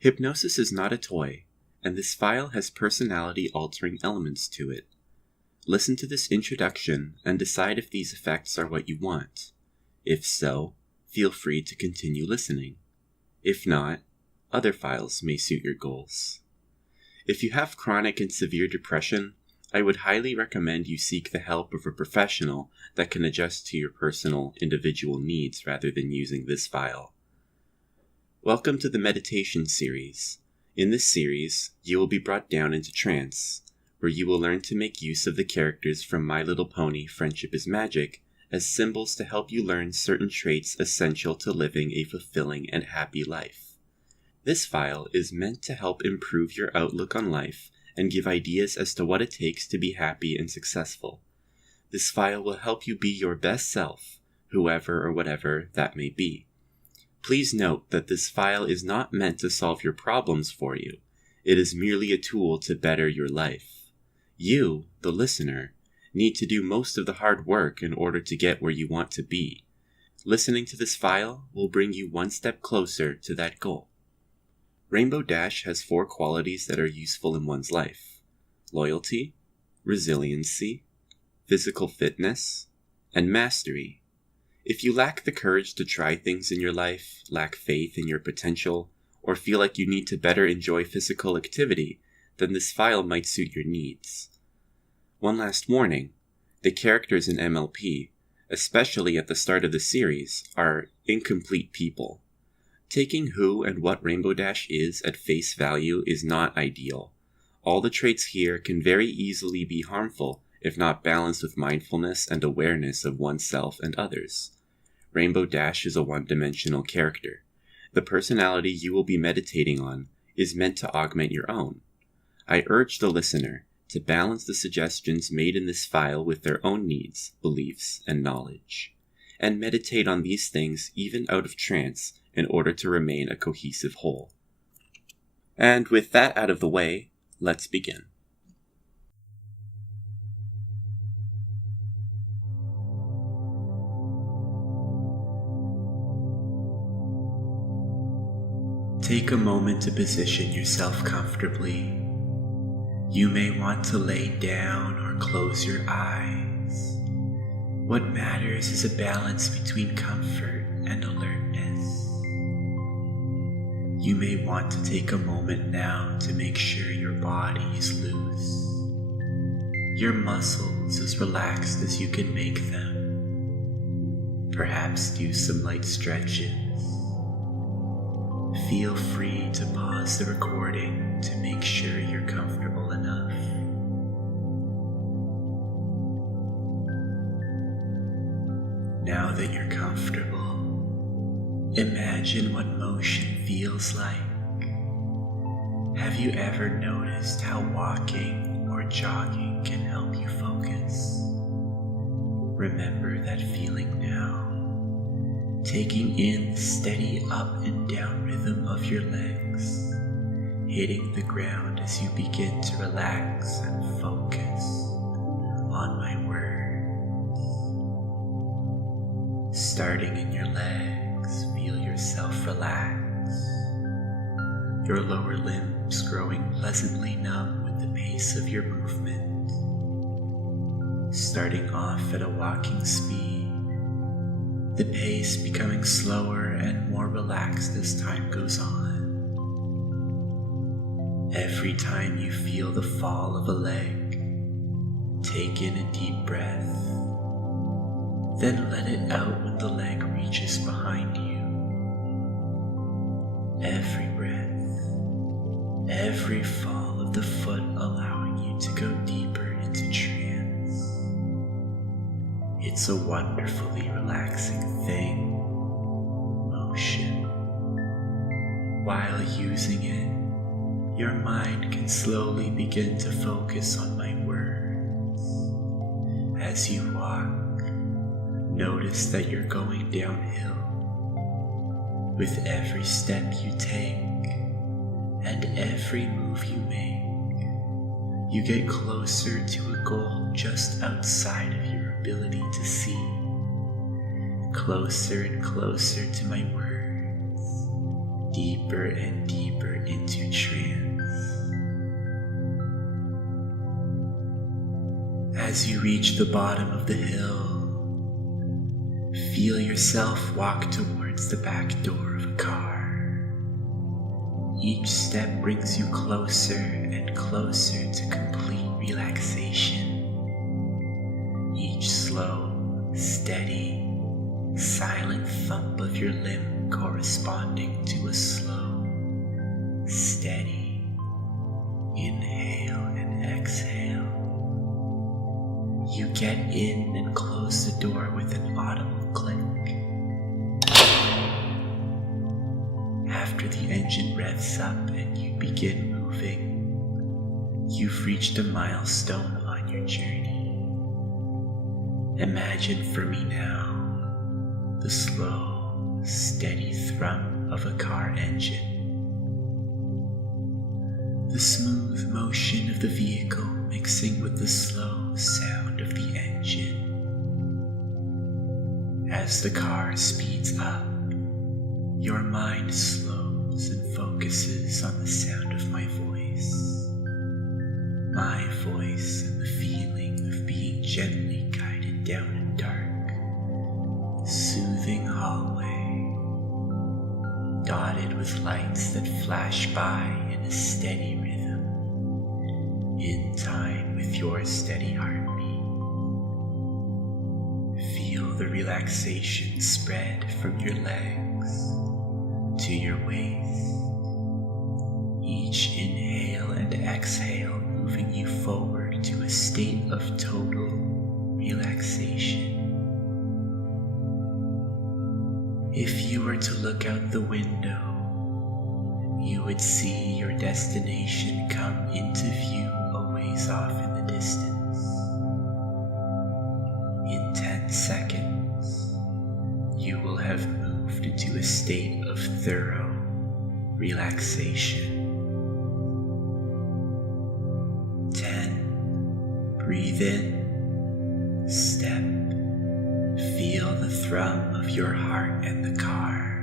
Hypnosis is not a toy, and this file has personality-altering elements to it. Listen to this introduction and decide if these effects are what you want. If so, feel free to continue listening. If not, other files may suit your goals. If you have chronic and severe depression, I would highly recommend you seek the help of a professional that can adjust to your personal, individual needs rather than using this file. Welcome to the meditation series. In this series, you will be brought down into trance, where you will learn to make use of the characters from My Little Pony: Friendship is Magic as symbols to help you learn certain traits essential to living a fulfilling and happy life. This file is meant to help improve your outlook on life and give ideas as to what it takes to be happy and successful. This file will help you be your best self, whoever or whatever that may be. Please note that this file is not meant to solve your problems for you. It is merely a tool to better your life. You, the listener, need to do most of the hard work in order to get where you want to be. Listening to this file will bring you one step closer to that goal. Rainbow Dash has 4 qualities that are useful in one's life: loyalty, resiliency, physical fitness, and mastery. If you lack the courage to try things in your life, lack faith in your potential, or feel like you need to better enjoy physical activity, then this file might suit your needs. One last warning: the characters in MLP, especially at the start of the series, are incomplete people. Taking who and what Rainbow Dash is at face value is not ideal. All the traits here can very easily be harmful if not balanced with mindfulness and awareness of oneself and others. Rainbow Dash is a one-dimensional character. The personality you will be meditating on is meant to augment your own. I urge the listener to balance the suggestions made in this file with their own needs, beliefs, and knowledge, and meditate on these things even out of trance in order to remain a cohesive whole. And with that out of the way, let's begin. Take a moment to position yourself comfortably. You may want to lay down or close your eyes. What matters is a balance between comfort and alertness. You may want to take a moment now to make sure your body is loose, your muscles as relaxed as you can make them. Perhaps do some light stretches. Feel free to pause the recording to make sure you're comfortable enough. Now that you're comfortable, imagine what motion feels like. Have you ever noticed how walking or jogging can help you focus? Remember that feeling now, taking in the steady up and down rhythm of your legs, hitting the ground as you begin to relax and focus on my words. Starting in your legs, feel yourself relax, your lower limbs growing pleasantly numb with the pace of your movement. Starting off at a walking speed, the pace becoming slower and more relaxed as time goes on. Every time you feel the fall of a leg, take in a deep breath, then let it out when the leg reaches behind you. Every breath, every fall of the foot allowing you to go deeper into trance. It's a wonderfully relaxing thing, motion. While using it, your mind can slowly begin to focus on my words. As you walk, notice that you're going downhill. With every step you take and every move you make, you get closer to a goal just outside of your ability to see. Closer and closer to my words, deeper and deeper into trance. As you reach the bottom of the hill, feel yourself walk towards the back door of a car. Each step brings you closer and closer to complete relaxation. Each slow, steady, silent thump of your limb corresponding to a slow, steady inhale and exhale. You get in and close the door with an audible click. After the engine revs up and you begin moving, you've reached a milestone on your journey. Imagine for me now the slow, steady thrum of a car engine. The smooth motion of the vehicle mixing with the slow sound of the engine. As the car speeds up, your mind slows and focuses on the sound of my voice. My voice and the feeling of being gently guided down a dark, soothing hallway, dotted with lights that flash by in a steady rhythm, in time with your steady heartbeat. Feel the relaxation spread from your legs to your waist. Each inhale and exhale moving you forward to a state of total relaxation. If you were to look out the window, you would see your destination come into view a ways off in the distance. In 10 seconds, you will have moved into a state of thorough relaxation. 10. Breathe in, step, feel the thrum of your heart and the car.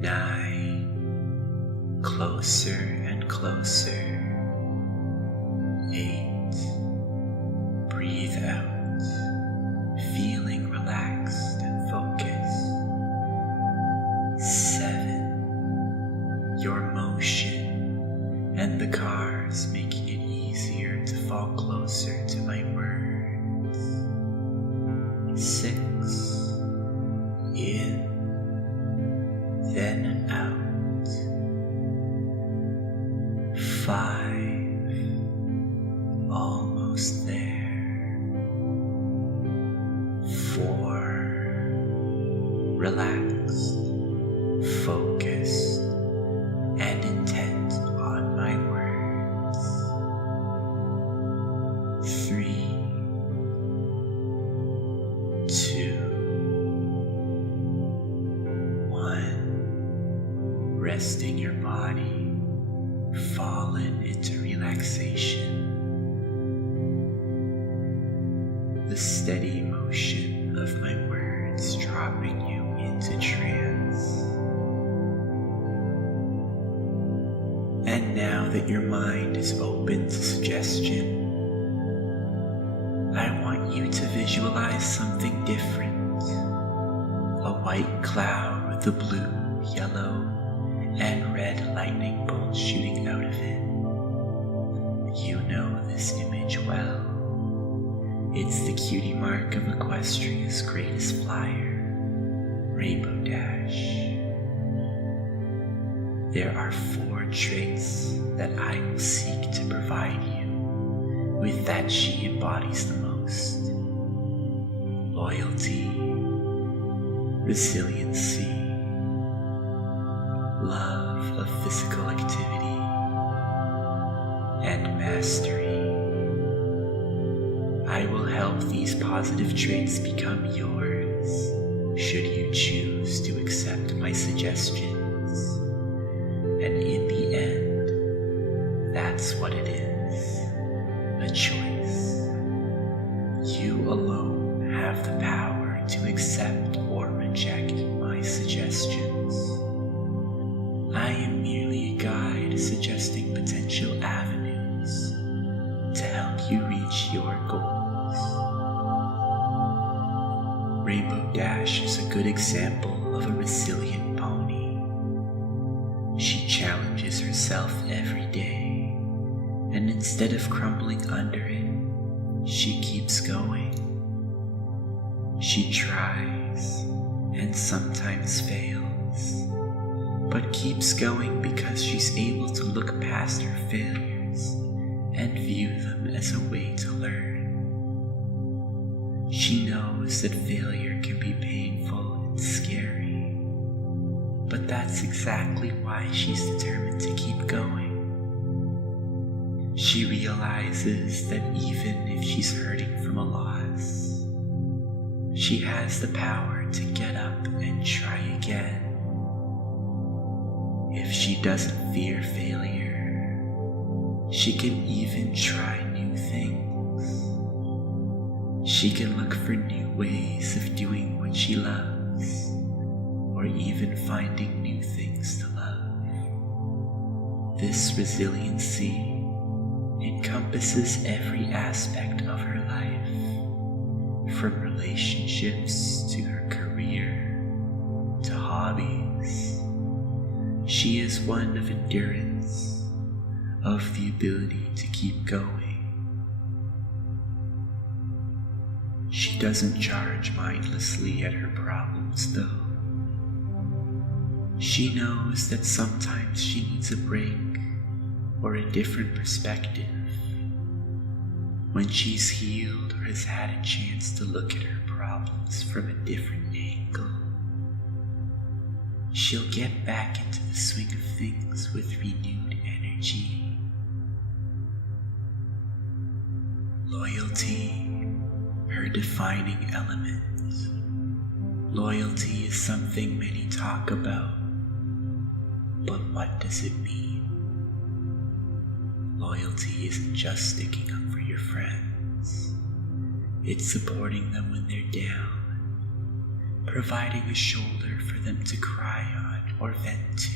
9. Closer and closer. 8. Breathe out, feeling relaxed and focused. 7. Your motion and the cars making it easier to fall closer to my words. 6. In, then out. 5. Almost there. 4. Relaxed, focused, and intent on my words. 3. 2. 1. Resting your body, fallen into relaxation. The steady motion of my words dropping you into trance. And now that your mind is open to suggestion, I want you to visualize something different. A white cloud with a blue, yellow, and red lightning bolt shooting out of it. You know this image well. It's the cutie mark of Equestria's greatest flyer, Rainbow Dash. There are 4 traits that I will seek to provide you with that she embodies the most. Loyalty, resiliency, love of physical activity, and mastery. I will help these positive traits become yours, should you choose to accept my suggestions. And in the end, that's what it is, a choice. You alone have the power to accept or reject my suggestions. I am merely a guide suggesting potential avenues to help you reach your goals. Rainbow Dash is a good example of a resilient pony. She challenges herself every day, and instead of crumbling under it, she keeps going. She tries and sometimes fails, but keeps going because she's able to look past her failures and view them as a way to learn. She knows that failure can be painful and scary, but that's exactly why she's determined to keep going. She realizes that even if she's hurting from a loss, she has the power to get up and try again. If she doesn't fear failure, she can even try new things. She can look for new ways of doing what she loves, or even finding new things to love. This resiliency encompasses every aspect of her life, from relationships to her career to hobbies. She is one of endurance, of the ability to keep going. She doesn't charge mindlessly at her problems, though. She knows that sometimes she needs a break or a different perspective. When she's healed or has had a chance to look at her problems from a different angle, she'll get back into the swing of things with renewed energy. Loyalty, her defining element. Loyalty is something many talk about, but what does it mean? Loyalty isn't just sticking up for your friends. It's supporting them when they're down, providing a shoulder for them to cry on or vent to,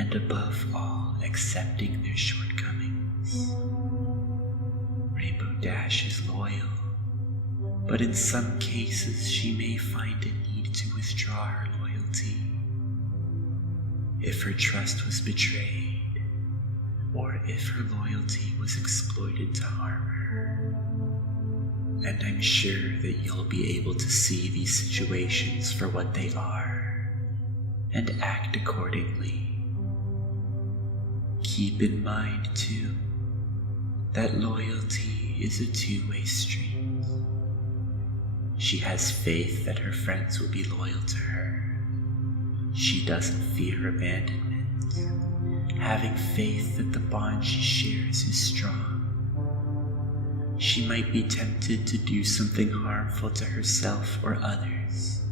and above all, accepting their shortcomings. Rainbow Dash is loyal, but in some cases she may find a need to withdraw her loyalty. If her trust was betrayed, or if her loyalty was exploited to harm her. And I'm sure that you'll be able to see these situations for what they are and act accordingly. Keep in mind, too, that loyalty is a two-way street. She has faith that her friends will be loyal to her. She doesn't fear abandonment, having faith that the bond she shares is strong. She might be tempted to do something harmful to herself or others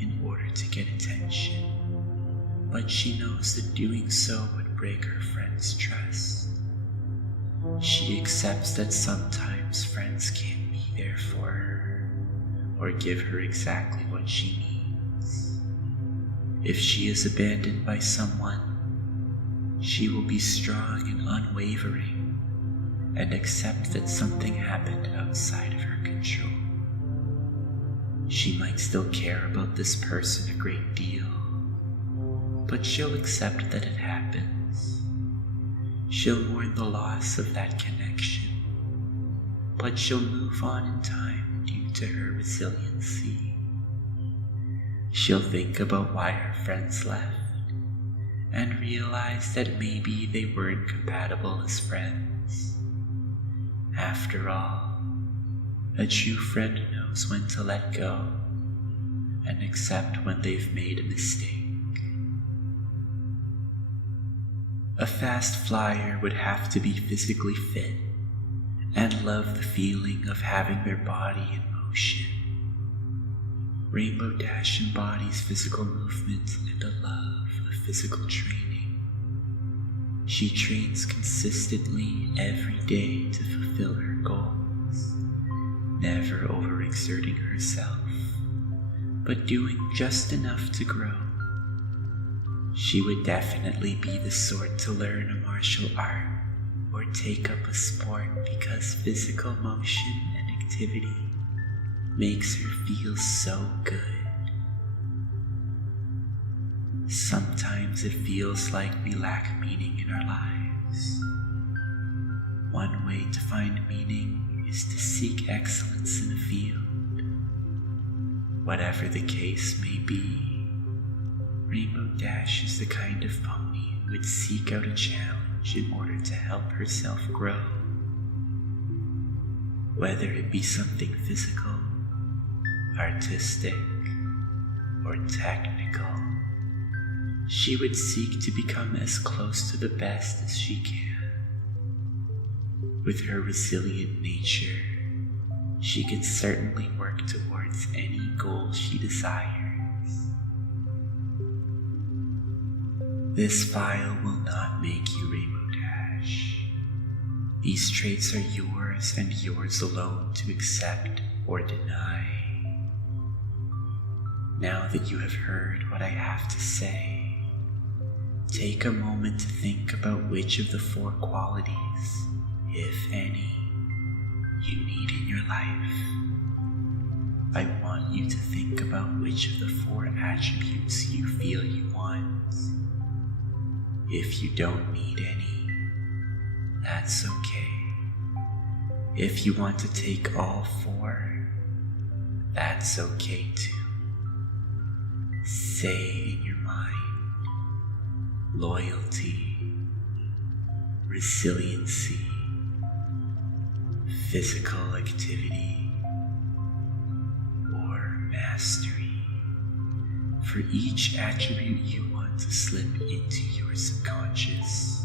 in order to get attention, but she knows that doing so would break her friends' trust. She accepts that sometimes friends can't be there for her or give her exactly what she needs. If she is abandoned by someone, she will be strong and unwavering and accept that something happened outside of her control. She might still care about this person a great deal, but she'll accept that it happens. She'll mourn the loss of that connection, but she'll move on in time due to her resiliency. She'll think about why her friends left and realize that maybe they weren't compatible as friends. After all, a true friend knows when to let go and accept when they've made a mistake. A fast flyer would have to be physically fit and love the feeling of having their body in motion. Rainbow Dash embodies physical movement and a love of physical training. She trains consistently every day to fulfill her goals, never overexerting herself, but doing just enough to grow. She would definitely be the sort to learn a martial art or take up a sport because physical motion and activity makes her feel so good. Sometimes it feels like we lack meaning in our lives. One way to find meaning is to seek excellence in a field. Whatever the case may be, Rainbow Dash is the kind of pony who would seek out a challenge in order to help herself grow. Whether it be something physical, artistic, or technical, she would seek to become as close to the best as she can. With her resilient nature, she can certainly work towards any goal she desires. This file will not make you Rainbow Dash. These traits are yours and yours alone to accept or deny. Now that you have heard what I have to say, take a moment to think about which of the 4 qualities, if any, you need in your life. I want you to think about which of the 4 attributes you feel you want. If you don't need any, that's okay. If you want to take all 4, that's okay too. Say in your mind, loyalty, resiliency, physical activity, or mastery. For each attribute you want to slip into your subconscious,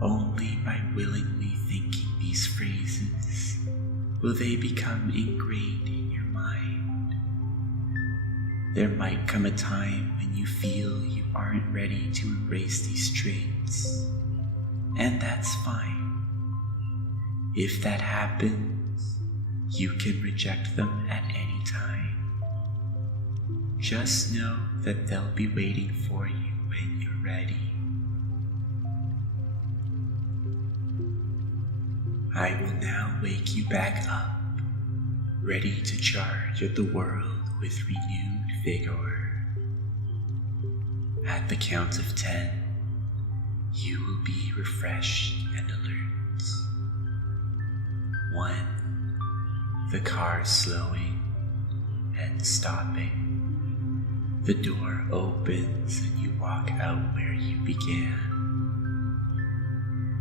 only by willingly thinking these phrases will they become ingrained in your mind. There might come a time when you feel you aren't ready to embrace these traits, and that's fine. If that happens, you can reject them at any time. Just know that they'll be waiting for you when you're ready. I will now wake you back up, ready to charge at the world with renewed vigor. At the count of 10, you will be refreshed and alert. 1. The car slowing and stopping. The door opens and you walk out where you began.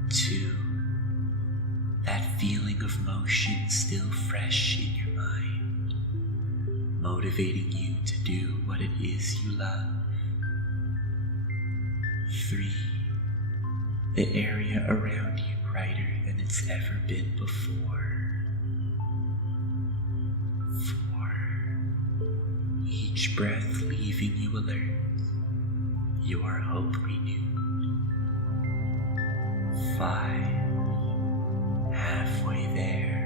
2. That feeling of motion still fresh in your mind, motivating you to do what it is you love. 3. The area around you brighter than it's ever been before. 4. Each breath leaving you alert, your hope renewed. 5. Halfway there.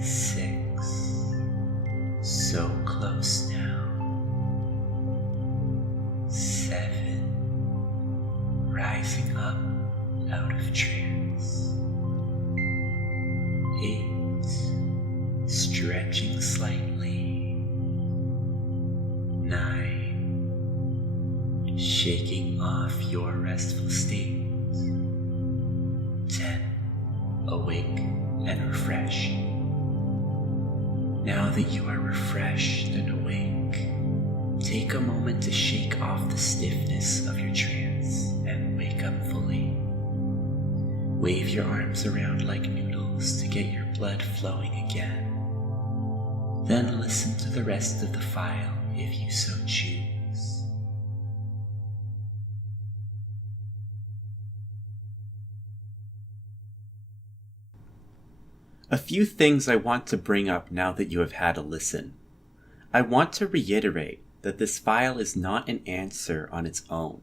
6. So close now. 7. Rising up out of trance. 8. Stretching slightly. 9. Shaking off your restful state. 10. Awake and refreshed. Now that you are refreshed and awake, take a moment to shake off the stiffness of your trance and wake up fully. Wave your arms around like noodles to get your blood flowing again. Then listen to the rest of the file if you so choose. A few things I want to bring up now that you have had a listen. I want to reiterate that this file is not an answer on its own.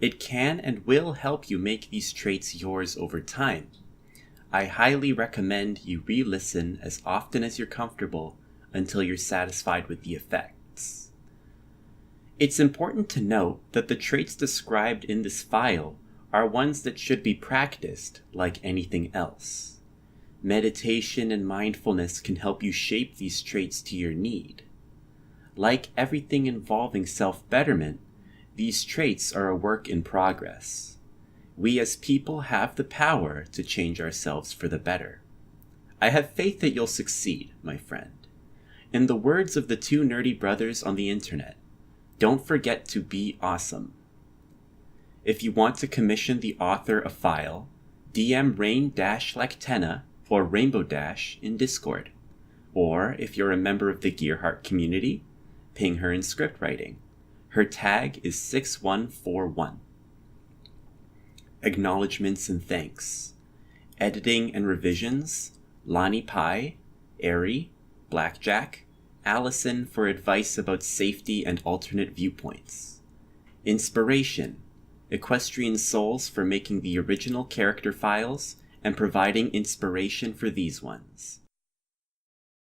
It can and will help you make these traits yours over time. I highly recommend you re-listen as often as you're comfortable until you're satisfied with the effects. It's important to note that the traits described in this file are ones that should be practiced like anything else. Meditation and mindfulness can help you shape these traits to your need. Like everything involving self-betterment, these traits are a work in progress. We as people have the power to change ourselves for the better. I have faith that you'll succeed, my friend. In the words of the two nerdy brothers on the internet, don't forget to be awesome. If you want to commission the author a file, DM Rain-Lactena or Rainbow Dash in Discord. Or if you're a member of the Gearheart community, ping her in script writing. Her tag is 6141. Acknowledgements and thanks. Editing and revisions, Lonnie Pie, Airy, Blackjack, Allison for advice about safety and alternate viewpoints. Inspiration, Equestrian Souls for making the original character files and providing inspiration for these ones.